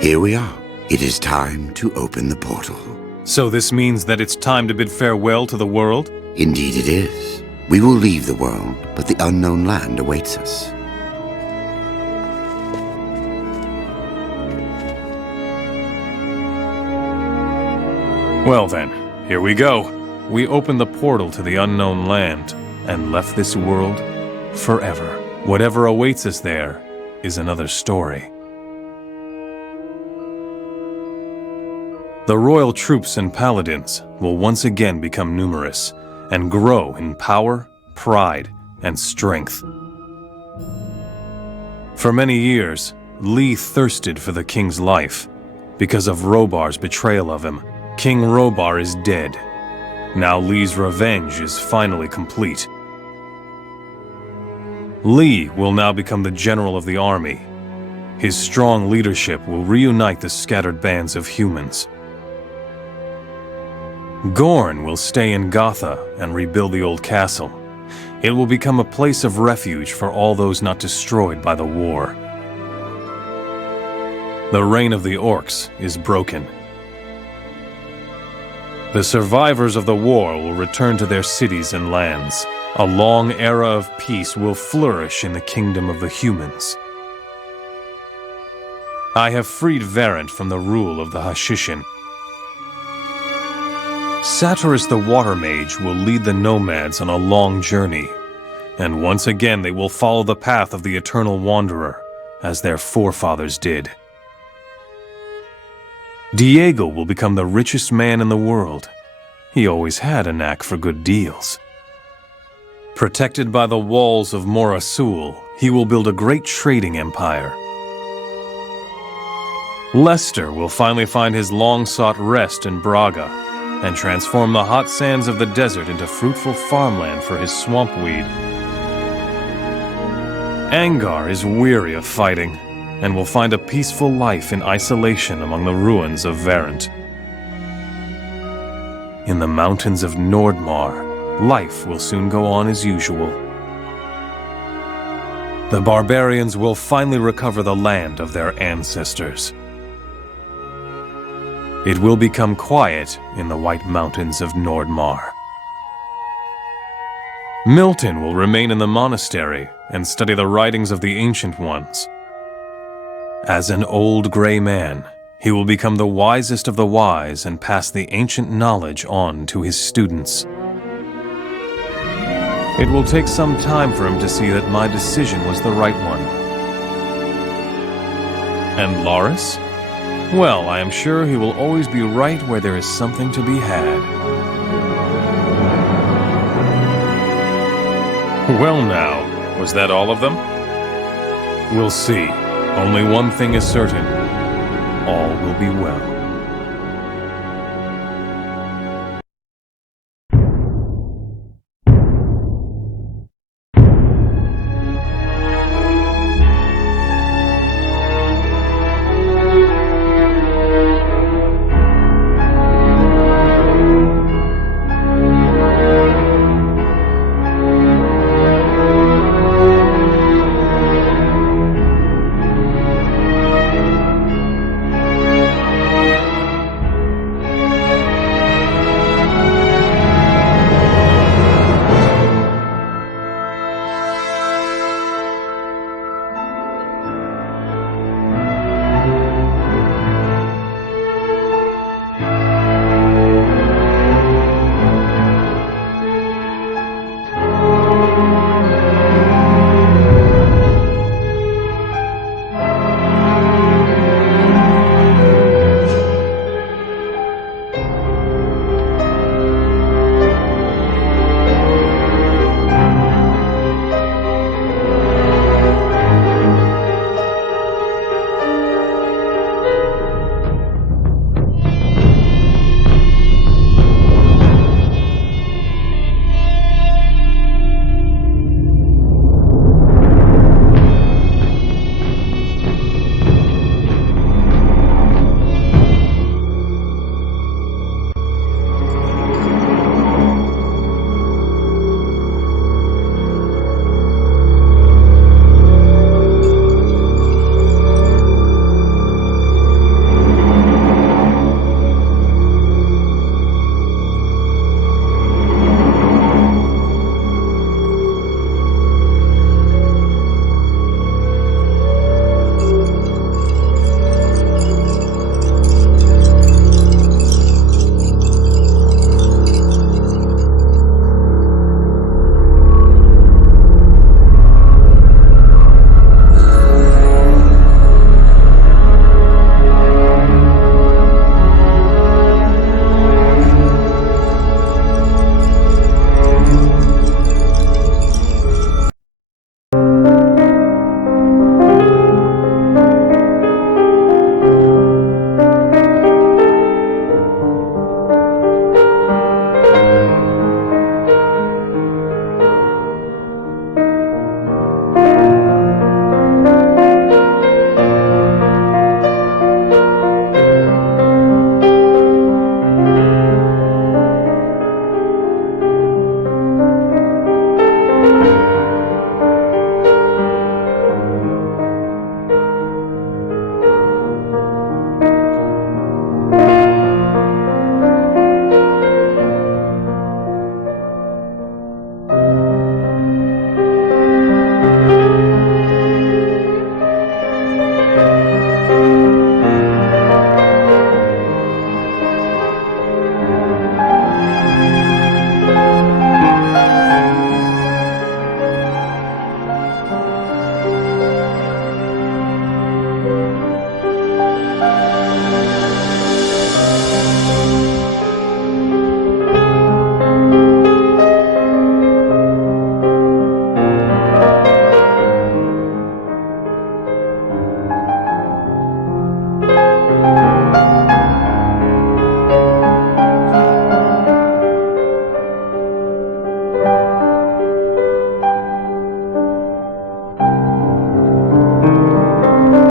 Here we are. It is time to open the portal. So this means that it's time to bid farewell to the world? Indeed it is. We will leave the world, but the unknown land awaits us. Well then, here we go. We opened the portal to the unknown land and left this world forever. Whatever awaits us there is another story. The royal troops and paladins will once again become numerous and grow in power, pride, and strength. For many years, Lee thirsted for the king's life. Because of Robar's betrayal of him, King Robar is dead. Now Lee's revenge is finally complete. Lee will now become the general of the army. His strong leadership will reunite the scattered bands of humans. Gorn will stay in Gotha and rebuild the old castle. It will become a place of refuge for all those not destroyed by the war. The reign of the orcs is broken. The survivors of the war will return to their cities and lands. A long era of peace will flourish in the kingdom of the humans. I have freed Varant from the rule of the Hashishin. Satyrus the Water Mage will lead the nomads on a long journey, and once again they will follow the path of the Eternal Wanderer, as their forefathers did. Diego will become the richest man in the world. He always had a knack for good deals. Protected by the walls of Morasul, he will build a great trading empire. Lester will finally find his long-sought rest in Braga, and transform the hot sands of the desert into fruitful farmland for his swampweed. Angar is weary of fighting, and will find a peaceful life in isolation among the ruins of Varant. In the mountains of Nordmar, life will soon go on as usual. The barbarians will finally recover the land of their ancestors. It will become quiet in the White Mountains of Nordmar. Milton will remain in the monastery and study the writings of the Ancient Ones. As an old gray man, he will become the wisest of the wise and pass the ancient knowledge on to his students. It will take some time for him to see that my decision was the right one. And Loris? Well, I am sure he will always be right where there is something to be had. Well now, was that all of them? We'll see. Only one thing is certain. All will be well.